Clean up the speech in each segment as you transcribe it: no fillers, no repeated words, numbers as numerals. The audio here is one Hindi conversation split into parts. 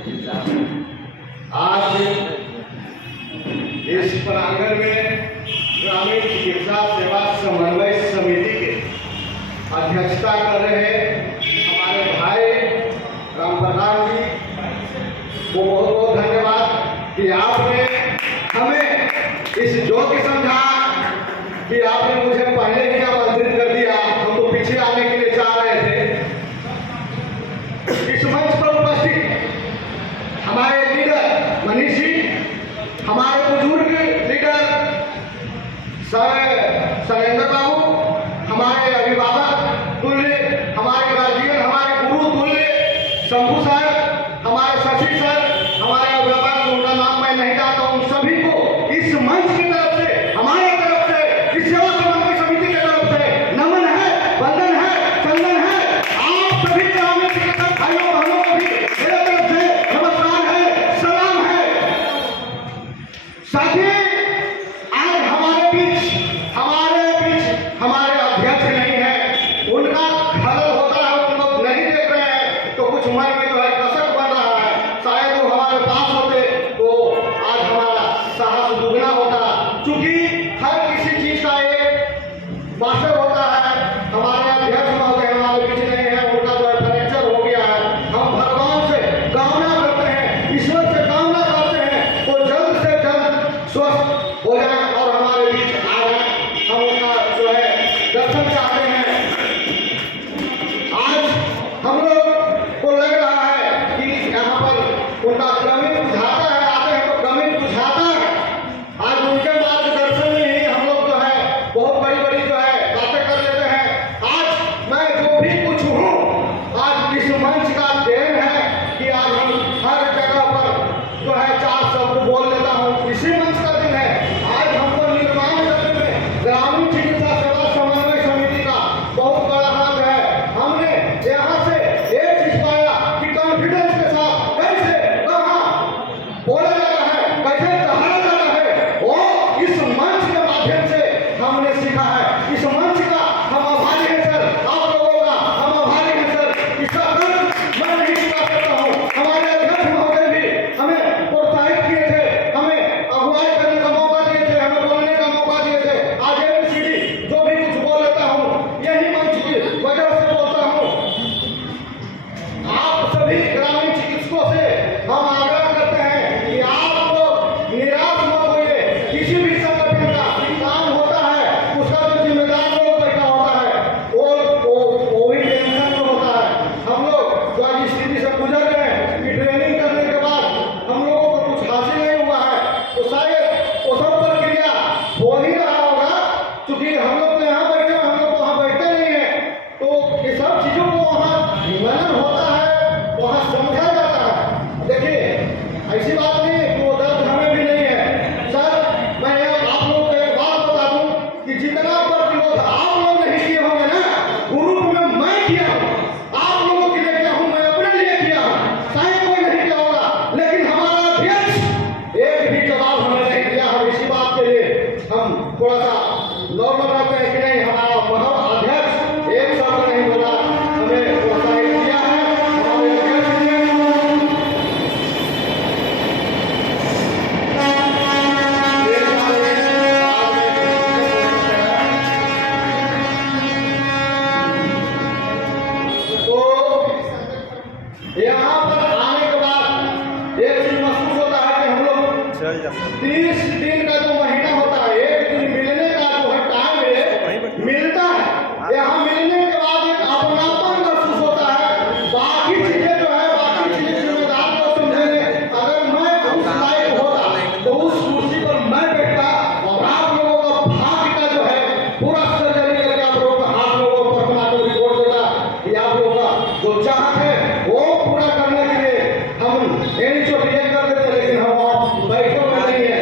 आज इस प्रांगण में ग्रामीण चिकित्सा सेवा समन्वय समिति के अध्यक्षता कर रहे हमारे भाई राम प्रधान जी को बहुत बहुत धन्यवाद कि आपने हमें इस योग्य समझा कि आपने मुझे पहले ही आमंत्रित कर दिया। हम तो पीछे आने के लिए चाह रहे थे। इस मंच पर उपस्थित हमारे लीडर मनीष जी, हमारे बुजुर्ग लीडर शैलेंद्र बाबू, हमारे अभिभावक तुल्य, हमारे गार्जियन, हमारे गुरु तुल्य शंभू सर, हमारे शशि सर, हमारे अभिभावक, उनका नाम मैं नहीं जानता हूँ, सभी को इस मंच की तरफ से, हमारे तरफ से, इस सेवा समन्वय समिति की तरफ से नमन है, वंदन है, चंदन है। आप सभी ग्रामीण चिकित्सक भाइयों बहनों को भी मेरे तरफ से नमस्कार है, सलाम है। साथी, आज हमारे बीच हमारे अध्यक्ष नहीं है, उनका खलल होता है, उन लोग नहीं देख रहे हैं, तो कुछ मन में जो है कसक बन रहा है। शायद वो हमारे पास होते तो आज हमारा साहस दुगना होता। क्योंकि हर किसी चीज का एक मास्टर होता है। हमारे अध्यक्ष महोदय हमारे बीच नहीं है, उनका जो है फ्रैक्चर हो गया है। हम भगवान से कामना करते हैं, ईश्वर से कामना करते हैं तो जल्द से जल्द स्वस्थ हो जाए और हमारे बीच आ जाए। हम उनका जो है दर्शन चाहते हैं। आज हम लोग को लग रहा है कि यहाँ पर उनका कमी बुझाता है, आते हैं तो कमी बुझाता है। आज उनके मार्गदर्शन में ही हम लोग जो है बहुत बड़ी बड़ी जो है बातें कर लेते हैं। आज मैं जो भी कुछ हूँ, आज इस मंच का देन है कि आज हम हर जगह पर जो है चार शब्द बोल लेता हूँ। इसी मंच का दिन है। आज हमको निर्माण करने में ग्रामीण चिकित्सा सेवा समन्वय समिति का बहुत बड़ा हाथ है। हमने यहाँ से एक चीज पाया कि कॉन्फिडेंस के साथ कैसे कहाँ बोला जाता है, कैसे कहा जाता है, वो इस मंच के माध्यम से हमने सीखा है। इस मंच का हम आभारी हैं सर, आप लोगों का हम आभारी हैं सर। इसका कर्ज मैं नहीं चुका सकता हूँ। हमारे अध्यक्ष महोदय भी हमें प्रोत्साहित किए थे, हमें अगुवाई करने का मौका दिए थे, हमें बोलने का मौका दिए थे। आज ABCD जो भी कुछ बोल लेता हूँ, यही मंच की वजह से बोलता हूँ। आप सभी ग्रामीण चिकित्सकों से हम आग्रह करते हैं कि आप लोग निराश मत होइए। किसी भी संगठन का काम होता है, उसका जो जिम्मेदार लोग बैठा होता है वो भी टेंशन में होता है। हम लोग जो आज स्थिति से गुजर गए कि ट्रेनिंग करने के बाद हम लोगों को कुछ हासिल नहीं हुआ है, तो शायद वो सब प्रक्रिया हो ही रहा होगा। क्योंकि हम लोग तो यहाँ बैठे हैं, हम लोग तो वहाँ बैठते नहीं है, तो ये सब चीज़ों को वहाँ मनन होता है, वहाँ समझा जाता है। देखिए, ऐसी बात नहीं है कि वो दर्द हमें भी नहीं है। सर, मैं आप लोगों को एक बात बता दूं कि जितना प्रतिरोध आप लोग नहीं किए होंगे ना, ग्रुप में मैं किया हूँ। आप लोगों के लिए किया हूँ, मैं अपने लिए किया हूँ। शायद कोई नहीं किया होगा, लेकिन हमारा अध्यक्ष एक भी जवाब हमें नहीं दिया। हम इसी बात के लिए हम थोड़ा सा नॉर्मल रहते हैं कि नहीं, हमारा अध्यक्ष एक शब्द नहीं बोला, हमें प्रोत्साहित किया है हमारे अध्यक्ष ने। तो यहाँ पर आने के बाद एक चीज महसूस होता है कि हम लोग 30 दिन का जो महीना होता है, एक दिन मिलने का जो है टाइम मिलता है। यहाँ मिलने के बाद एक अपनापन महसूस होता है। बाकी चीजें जो है, बाकी चीजें जिम्मेदार को समझेंगे। अगर मैं उस लायक होता तो उस कुर्सी पर मैं बैठता और आप लोगों का भाग्य का जो है पूरा सर्जरी करके आप लोगों का आप लोगों को पोस्टमार्टम रिपोर्ट देता कि आप लोगों का जो चाहत है वो पूरा करने के लिए हम एनी चोट कर देते, लेकिन हम बैठो में नहीं है।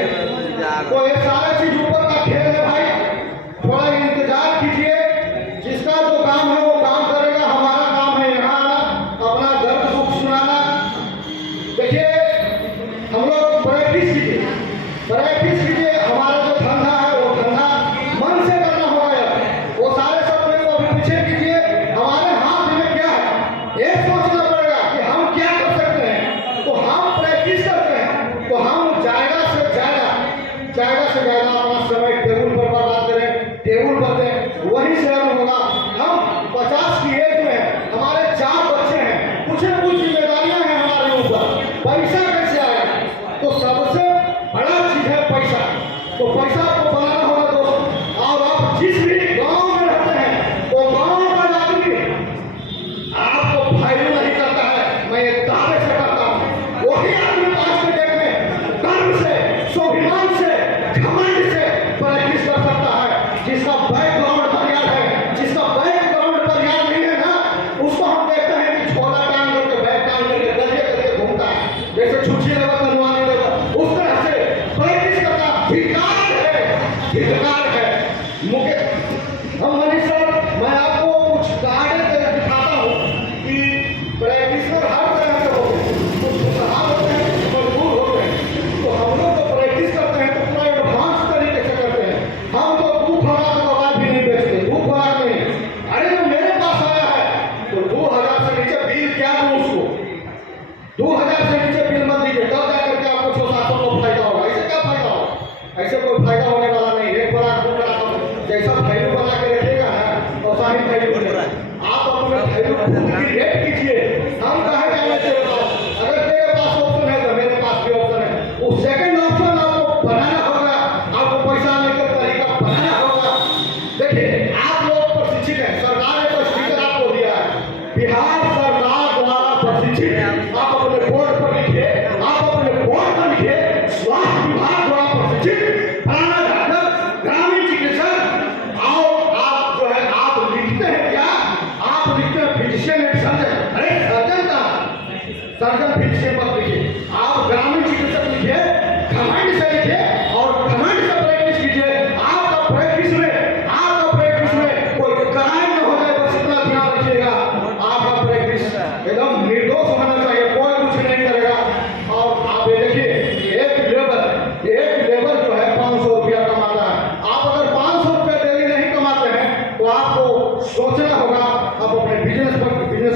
वही आदमी आज के डेट में गर्व से, स्वाभिमान से, घमंड से प्रैक्टिस कर सकता है। जिसका बैकग्राउंड तैयार है, जिसका बैकग्राउंड तैयार नहीं है ना, उसको हम देखते हैं कि छोला टांग करके, बैग टांग करके, गलिए गलिए घूमता है, जैसे छुच्छी लेगा, कलवानी लेगा, उस तरह से प्रैक्टिस करना धिक्कार है, धिक्कार है। हम मनीष सर, मैं आपको कुछ गाड़े दिखाता हूँ कि प्रैक्टिसर हर तरह से होते हैं, कुछ खुशहाल होते हैं, कुछ मजबूर होते हैं। तो हम लोग तो प्रैक्टिस करते हैं तो पूरा एडवांस तरीके से करते हैं। हम तो 2 खुराक दवा भी नहीं बेचते, 2 खुराक नहीं। अरे जो मेरे पास आया है तो 2000 से नीचे बिल क्या दूँ उसको, 2000 से नीचे बिल मत दीजिए, तब जा करके आपको 600-700 को फायदा होगा। ऐसे क्या फायदा होगा? ऐसे कोई फायदा होने वाला नहीं। 1 खुराक 2 खुराक जैसा वैल्यू बना के रखेगा ना, वैसा ही वैल्यू बनेगा। आप अपने वैल्यू की रेट कीजिए। हम कहा जाए तेरे पास, अगर तेरे पास ऑप्शन है तो मेरे पास भी ऑप्शन है। वो सेकंड ऑप्शन आपको बनाना होगा, आपको पैसा लेकर तरीका बनाना होगा। देखिए, आप लोग प्रशिक्षित हैं, सरकार ने स्टीकर आपको दिया है, बिहार सरकार द्वारा प्रशिक्षित। आप अपने बोर्ड पर लिखिए, आप अपने बोर्ड पर लिखिए, स्वास्थ्य विभाग द्वारा प्रशिक्षित फलाना डॉक्टर, ग्रामीण चिकित्सक। आओ, आप जो है आप लिखते हैं क्या? आप लिखते हैं फिजिशियन एंड सर्जन। अरे सर्जन का, सर्जन फिजिशियन मत लिखिए, आप ग्रामीण चिकित्सक लिखिए, घमंड से लिखिए और घमंड से प्रैक्टिस कीजिए। आपका प्रैक्टिस में कोई क्राइम न हो जाए, बस इतना ध्यान रखिएगा। आपका प्रैक्टिस एकदम निर्दोष होना चाहिए, कोई कुछ नहीं करेगा। और आप ये देखिए, एक लेबर जो है 500 रुपया कमाता है। आप अगर 500 रुपया डेली नहीं कमाते हैं तो आपको सोचना होगा, आप अपने बिजनेस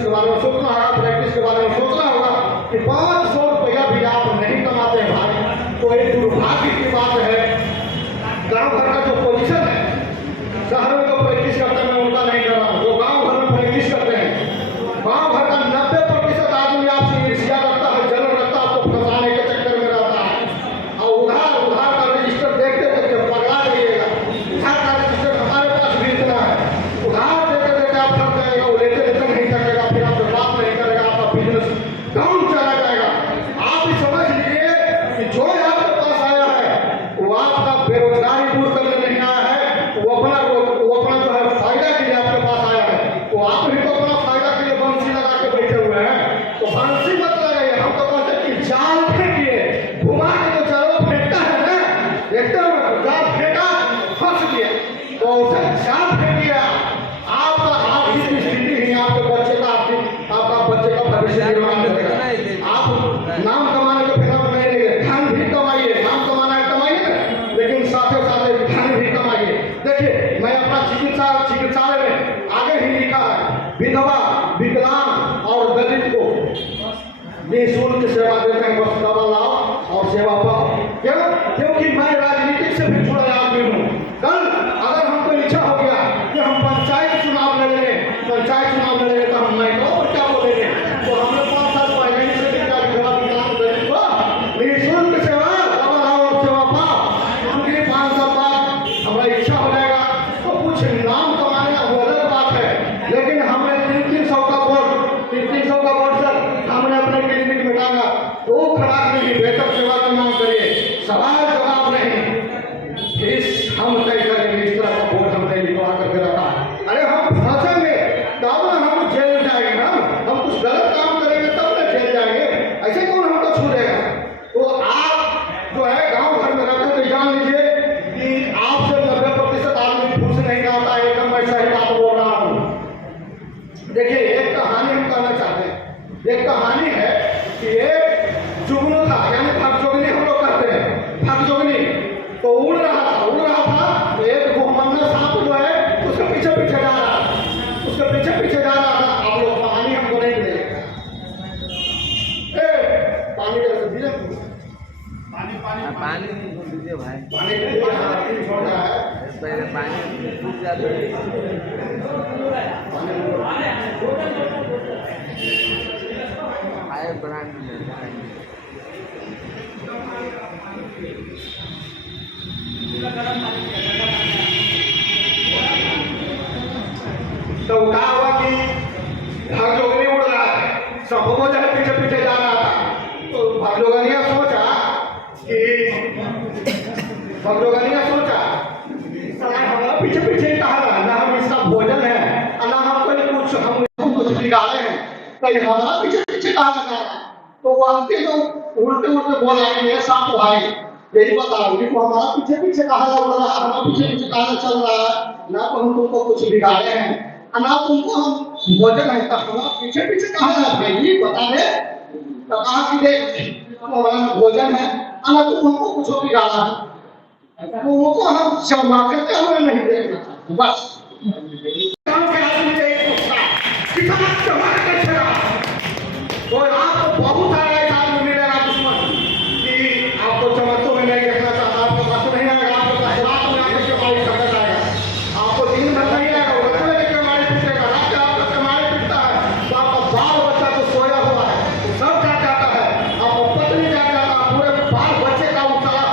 के बारे में सोचना होगा, प्रैक्टिस के बारे में सोचना होगा कि 500 रुपया भी आप नहीं कमाते हैं भाई, तो एक दुर्भाग्य की बात है। गांव घर का जो पोजीशन है, शहर में जो प्रैक्टिस करते हैं, मैं उनका नहीं कर रहा हूँ, जो गांव घर में प्रैक्टिस करते हैं, गांव घर का 90% आदमी आपसे ईर्ष्या रखता है, जलन रखता है, आपको फंसाने के चक्कर में रहता है। और उधार का रजिस्टर देखते देखते पगला जाइएगा। उधार का रजिस्टर हमारे पास भी इतना है, उधार देते देते आप थक जाएगा, वो लेते लेते नहीं थकेगा, फिर आपसे बात नहीं करेगा, आपका बिजनेस डाउन चला जाएगा। आप ही समझ लीजिए कि जो आपके पास आया है वो आपका बेरोजगारी दूर करने नहीं आया है, वो अपना जो है फायदा के लिए आपके पास आया है। तो आप भी तो अपना फायदा के लिए बंसी लगा के बैठे हुए हैं, तो बंसी मत लगाइए। हम तो कहते हैं कि जाल फेंकिए, घुमा के जो जाल फेंकता है ना, देखते हो जाल फेंका, फंस गया, तो उसे जाल फेंकिए। आपका आर्थिक स्थिति ही आपके बच्चे का आपका बच्चे का भविष्य निर्माण करेगा। आप नाम कमाने के फेरा में नहीं रहिए, धन भी कमाइए, नाम कमाना है कमाइए, लेकिन साथ साथ धन भी कमाइए। देखिए, मैं अपना चिकित्सालय में आगे ही लिखा है, विधवा, विकलांग और दलित को निःशुल्क सेवा देते हैं। बस दवा लाओ और सेवा पाओ। क्यों? क्योंकि मैं राजनीतिक से भी जुड़ा आदमी हूँ। कल अगर हमको इच्छा हो गया कि हम पंचायत चुनाव लड़ेंगे तो हम महिलाओं पर क्या बोलेंगे? तो हमने 5 साल पहले ही से विधवा, विकलांग, दलित को निःशुल्क सेवा, दवा लाओ और सेवा पाओ। क्योंकि 5 साल बाद हमारा इच्छा हो जाएगा तो कुछ नाम कमाना वो अलग बात है, लेकिन हमने 300 का वोट सर हमने अपने क्लिनिक में डाला, 2 खुराक नहीं, बेहतर सेवा का नाम करिए, सवाल जवाब नहीं। इस हम तय करेंगे, इस तरह का वोट हमने लिखवा करके रखा। अरे हम फंसेंगे तब ना, हम जेल जाएंगे ना, हम कुछ गलत काम करेंगे तब ना जेल जाएंगे, ऐसे कौन हमको छू देगा? तो आप जो है गांव घर में रहते तो जान लीजिए कि आपसे 90% आदमी खुश नहीं रहता है। एकदम मैं सही बात बोल रहा हूँ। देखिए, एक कहानी हम कहना चाहते हैं। एक कहानी है कि एक जुगनू था, यानी भगजोगनी हम लोग कहते हैं, भगजोगनी। तो उड़ रहा था तो एक गोमन्ना सांप जो है उसके पीछे पीछे जा रहा था। आप लोग पानी हमको नहीं मिलेगा, पानी कैसे दिए? पानी नहीं दीजिए भाई, पानी छोड़ रहा है, पहले पानी सूख जाता है। आए ब्रांड तो क्या हुआ कि भागजोगनी उड़ रहा है, सब वो जो है पीछे पीछे जा रहा था। तो भागजोगनी बगलोगनी ने सोचा साला हमारा पीछे पीछे कहा रहा, ना हम इसका भोजन है और ना हम कोई कुछ हम कुछ बिगाड़े हैं, कहीं हमारा पीछे पीछे कहा लगा रहा। तो वो अंते तो उल्टे उल्टे बोला कि ये सांप भाई यही बताओ कि वो हमारा पीछे पीछे कहा लग रहा है, हमारा पीछे पीछे कहा चल रहा है, ना तो हम तुमको कुछ बिगाड़े हैं और ना तुमको हम भोजन है, तो हमारा पीछे पीछे कहा लगा भाई बता दे। तो कहा कि देख हमारा भोजन है और ना तुम हमको कुछ बिगाड़ा है, तुमको हम क्षमा करते हुए नहीं देखना बस। गाँव के आदमी ने एक पूछा कितना क्षमा कर छड़ा, और आपको बहुत सारा ऐसा आदमी मिलेगा दुश्मन कि आपको चमत्तों में नहीं देखना चाहता, आपके पास नहीं आएगा, आपके पास रात में आके कमाई करता जाएगा, आपको दिन भर नहीं आएगा, वो बच्चे के कमाई पीटेगा, रात में आपका कमाई पीटता है तो आपका बाल बच्चा जो सोया हुआ है वो सब जाग जाता है, आपको पत्नी जाग जाता है, पूरे बाल बच्चे का उतारा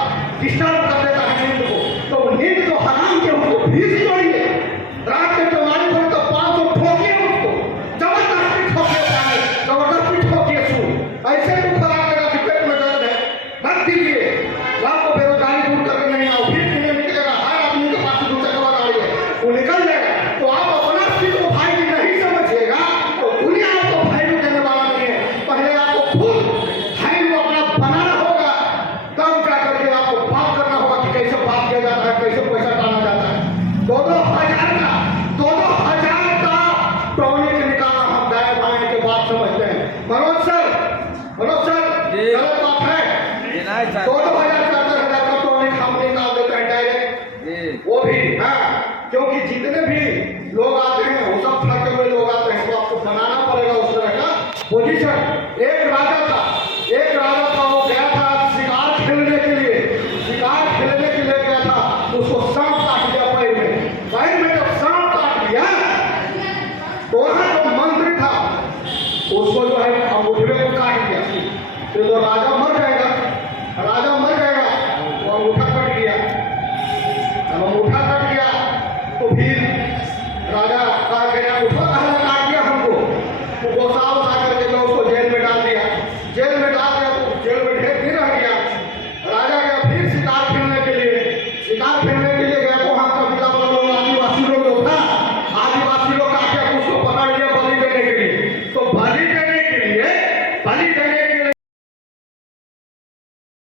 डिस्टर्ब कर देता है नींद को। तो नींद जो हराम के उसको भीग जोड़िए, रात के कमाई पर तो 500 ठोकिए उसको, जबरदस्ती ठोकिए पाए, जबरदस्ती ठोकिए सू, ऐसे तो खराब लगा कि पेट में दर्द है मत दीजिए। रात को बेरोजगारी दूर करके नहीं आओ, फिर कितने निकलेगा, हर आदमी के पास 2 चक्कर गाड़ी है वो निकल जाएगा। तो आप अपना स्थिति को भाई की नहीं समझिएगा तो दुनिया आपको भाई को देने वाला नहीं है, पहले आपको खुद भाई को अपना बनाना होगा, तब जा करके आपको बात करना होगा कि कैसे बात किया जाता है, कैसे पैसा डाला जाता है। 2,000 का टोने के निकालना हम दाएं बाएं के बात समझते हैं। मनोज सर जी। गलत बात है, ये नहीं सर 2,000 4,000 का टोने हम निकाल देते हैं डायरेक्ट, जी वो भी हाँ, क्योंकि जितने भी लोग आते हैं वो सब थके हुए लोग आते हैं, तो आपको बनाना पड़ेगा उस तरह का पोजीशन। एक राजा था वो गया था शिकार खेलने के लिए गया था, उसको सांप काट दिया पैर में जब सांप काट दिया तो वहां जो मंत्री था उसको जो है अंगूठे को काट दिया, तो राजा